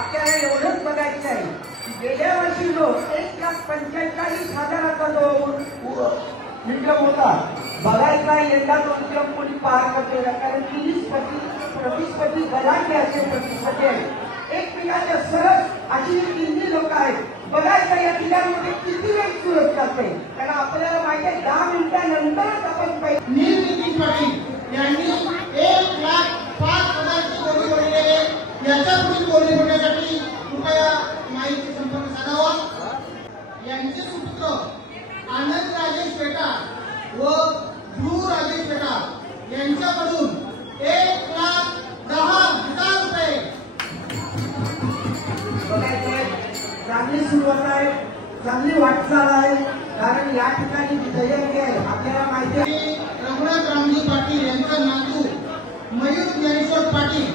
आपल्याला एवढंच बघायचं आहे की गेल्या वर्षी लोक 1,45,000 जो इन्कम होता बघायचा यंदा तो इन्कम कोणी पार करतो कारण 30 प्रतिस्पर्धी गलाटे असे प्रतिस्पर्धी आहेत एकमेकांच्या सरस अशी तिन्ही लोक आहेत बघायचं या तिघांमध्ये किती वेळ सुरत करते कारण आपल्याला माहिती आहे 10 मिनिटांनंतरच आपण नितीन पाटील यांनी 1,05,000 ची बोली भरली आहे याच्यापुढील बोली भरण्यासाठी कृपया माहिती संपर्क साधावा यांचे सुपुत्र आनंद राजेश पेटा व ध्रुव राजेश पेटा यांच्याकडून 1,10,000 रुपये चांगली सुरुवात आहे चांगली वाटचाल आहे कारण या ठिकाणी विधेयक आहे आपल्याला माहिती आहे रघुनाथ रामजी पाटील यांचा नातू मयूर ज्ञानेश्वर पाटील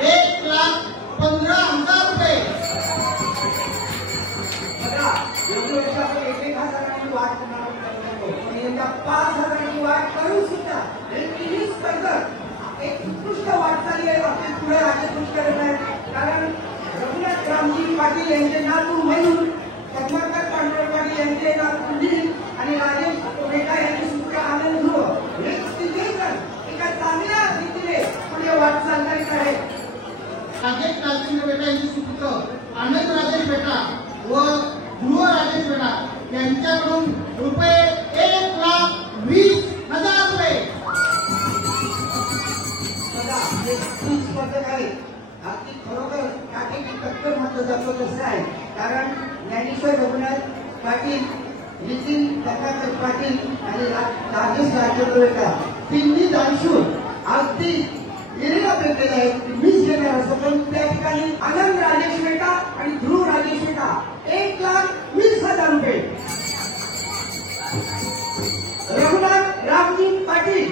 1,15,000 रुपये बघा एवढी वर्ष आपण 1,000ची वाट करणार पण यंदा 5,000ची वाट करू सुद्धा हे तिन्ही स्पर्धक एक उत्कृष्ट वाटचाली आहे आपली पुढे राजदूत करत आहेत कारण रघुनाथ रामजी पाटील यांचे नातू मयूर पद्माकर पांडुरंग पाटील यांचे नातू दिलीप आणि राजेश पेटा यांचे सुपुत्र आनंद ध्रुव हे तिघेजण एका चांगल्या रीतीने पुढे वाटचाल करीत आहेत राजेश राजेंद्र पेटा यांचे सुपुत्र आनंद राजेश पेटा व ध्रुव राजेश पेटा यांच्याकडून रुपये 1,20,000 रुपये बघा हे स्पर्धक आहे अगदी खरोखर या ठिकाणी टक्कर म्हटलं जातं कसं आहे कारण ज्ञानेश्वर रघुनाथ पाटील नितीन दत्तात्रय पाटील आणि राजेश राजेंद्र तिन्ही दानशूर अगदी गेलेला पेटलेला आहे मीच घेणार असं पण त्या ठिकाणी आनंद राजेश पेटा आणि ध्रुव राजेश पेटा 1,20,000 रुपये रघुनाथ रामजी पाटील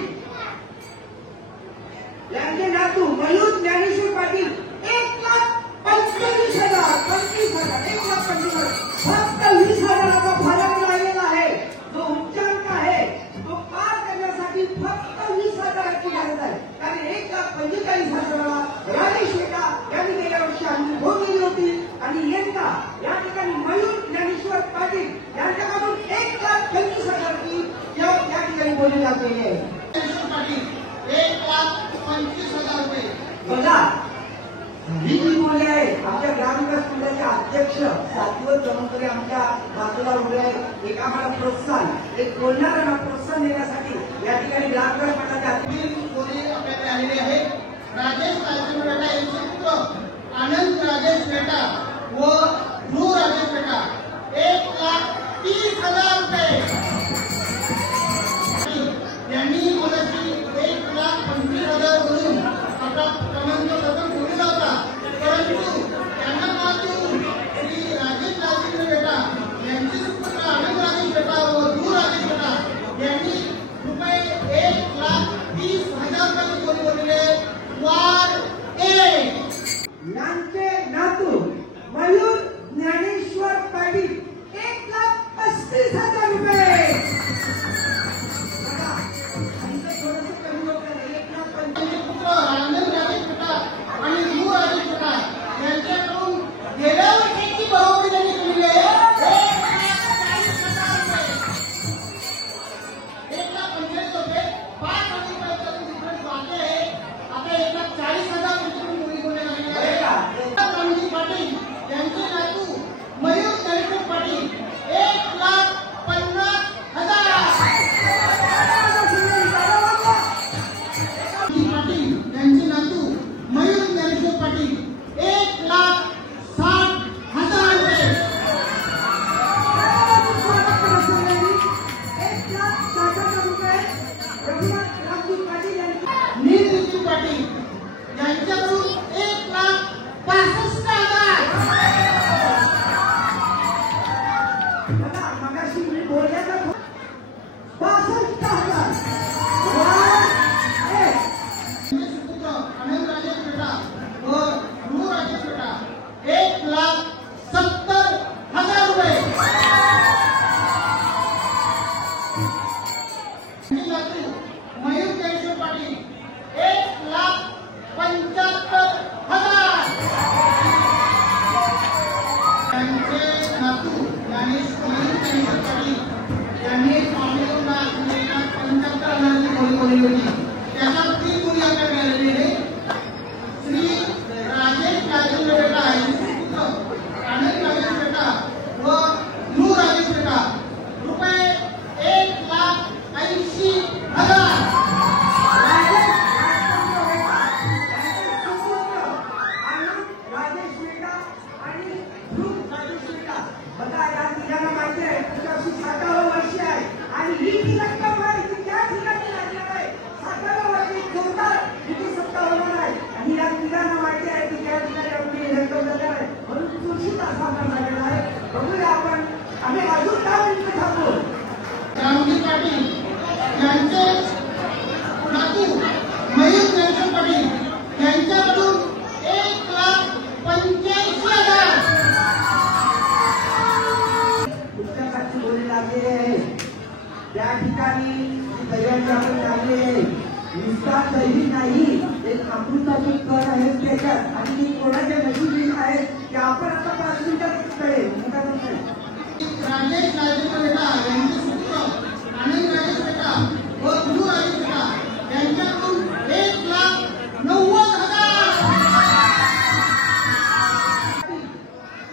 यांचे नातू मयूर ज्ञानेश्वर पाटील 1,25,000 फक्त 20,000चा फलक राहिलेला आहे जो उच्चांक आहे तो पार करण्यासाठी फक्त 20,000ची गरज आहे कारण 1,45,000ला राजेश पेटा यांनी गेल्या वर्षी अनुभव केली होती आणि यंदा या ठिकाणी मयूर ज्ञानेश्वर पाटील यांच्याकडून 1,25,000ची या ठिकाणी बोलली जातेली आहे पाटील 1,25,000 रुपये बघा ही जी बोलली आहे आमच्या ग्रामविकास मंडळाचे अध्यक्ष सातवत जमकरे आमच्या बाजूला उभे आहेत एक आम्हाला प्रोत्साहन एक बोलणाऱ्यांना प्रोत्साहन देण्यासाठी या ठिकाणी ग्रामविकास मंडळाचे बोली आपल्याकडे आलेली आहे राजेश राजेंद्र पेटा यांचे पुत्र आनंद राजेश पेटा व ध्रुव राजेश पेटा 1,30,000 रुपये यांनी बोलाची 1,25,000 वरून आपला क्रमांक प्रथम ठेवलेला होता परंतु त्यांना नातू श्री राजेश राजेंद्र पेटा यांचे सुपुत्र आनंद राजेश पेटा व ध्रुव राजेश पेटा यांनी रुपये 1,30,000 रुपयांची बोली बोललेले वाढ 1 यांचे नातू मयूर ज्ञानेश्वर पाटील 1,35,000 रुपये पुत्र आनंद राजेश पेटा आणि ध्रुव राजेश पेटा यांच्याकडून गेल्या वर्षीची बरोबरी त्यांनी केलेली आहे 1,45,000 रुपये 5,000 रुपयाचा डिफरन्स बाकी आहे आता 1,40,000 रुपये मुली बोलण्यात आलेली आहे रामजी पाटील यांचे नातू मयूर ज्ञानेश्वर पाटील 1,50,000 बनवली होती. त्याच्यात 3 मुली आपल्याला मिळालेली आहे. श्री राजेश राजेंद्र बेटा यांचे पुत्र आनंद राजेश बेटा व ध्रुव राजेश बेटा रुपये 1,80,000. राजेश बेटा आणि ध्रुव राजेश बेटा बघा या तिघांना माहिती आहे तुझ्याशी 60वे वर्ष आहे आणि ही ती रक्कम आहे ती त्या ठिकाणी लागणार आहे. 60व्या वर्षी जोरदार किती सत्ता होणार आहे आणि या तिघांना माहिती आहे की त्या ठिकाणी आपली रक्कम जाणार आहे म्हणून चुरशीचा सामना झालेला आहे. बघूया आपण आम्ही अजून 10 मिनिटं थांबू. रामजी पाटील यांचे नातू मयूर जयशंकर पाटील यांच्याकडून 1,85,000. पुस्तकाची बोली लागलेली आहे त्या ठिकाणी दैवाची आपण लागलेली आहे. नुसता दैवी नाही एक अमृताची कण आहे त्याच्यात आणि ती कोणाच्या नशिबी आहे की आपण आता 5 मिनिटात कळेल. राजेश राजेंद्र बेटा यांचे पुत्र आनंद राजेश बेटा व ध्रुव राजेश बेटा यांच्याकडून 1,90,000.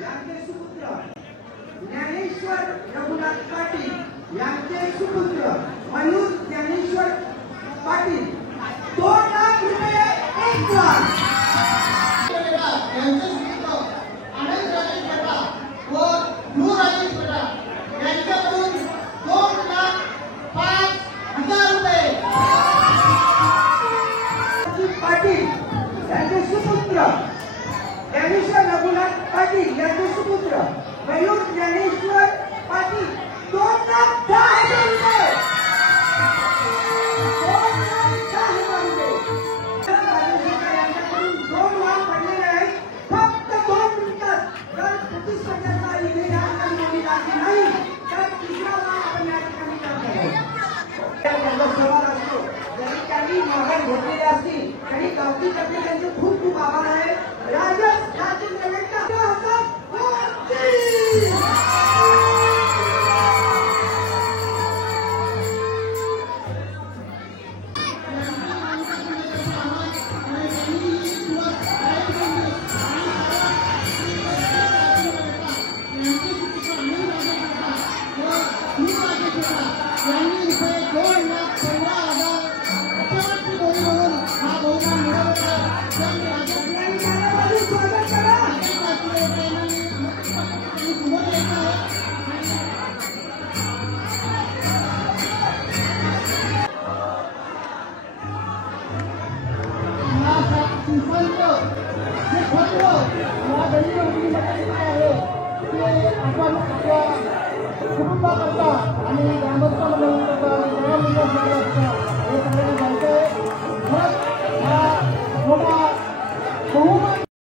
यांचे सुपुत्र ज्ञानेश्वर रघुनाथ पाटील यांचे सुपुत्र मयूर ज्ञानेश्वर पाटील 2 लाख रुपये 1 लाख. बेटा यांचे सुपुत्र आनंद राजेश बेटा व ध्रुव राजेश बेटा यांच्याकडून 2,05,000 रुपये. पाटील यांचे सुपुत्र ज्ञानेश्वर रघुनाथ पाटील यांचे सुपुत्र मयूर ज्ञानेश्वर पाटील 2,10,000 रुपये. 2,10,000 रुपये. यांच्याकडून 2 लाख पडलेले आहेत. फक्त 2 मिनिटात जर प्रतिस्पर्ध्याचा इथे या ठिकाणी कोणी लागली नाही तर 3रा लाख आपण या ठिकाणी करतो. त्यांचा सवाल असतो जरी त्यांनी मागणी घेतलेली असतील तरी गावठी तर्फे त्यांचे खूप खूप आभार आहे. राजेश राजेंद्र बेटा 10,000. स्वागत करा. आपण आपल्या कुटुंबाकरता आणि ग्रामस्थ मंडळाकरता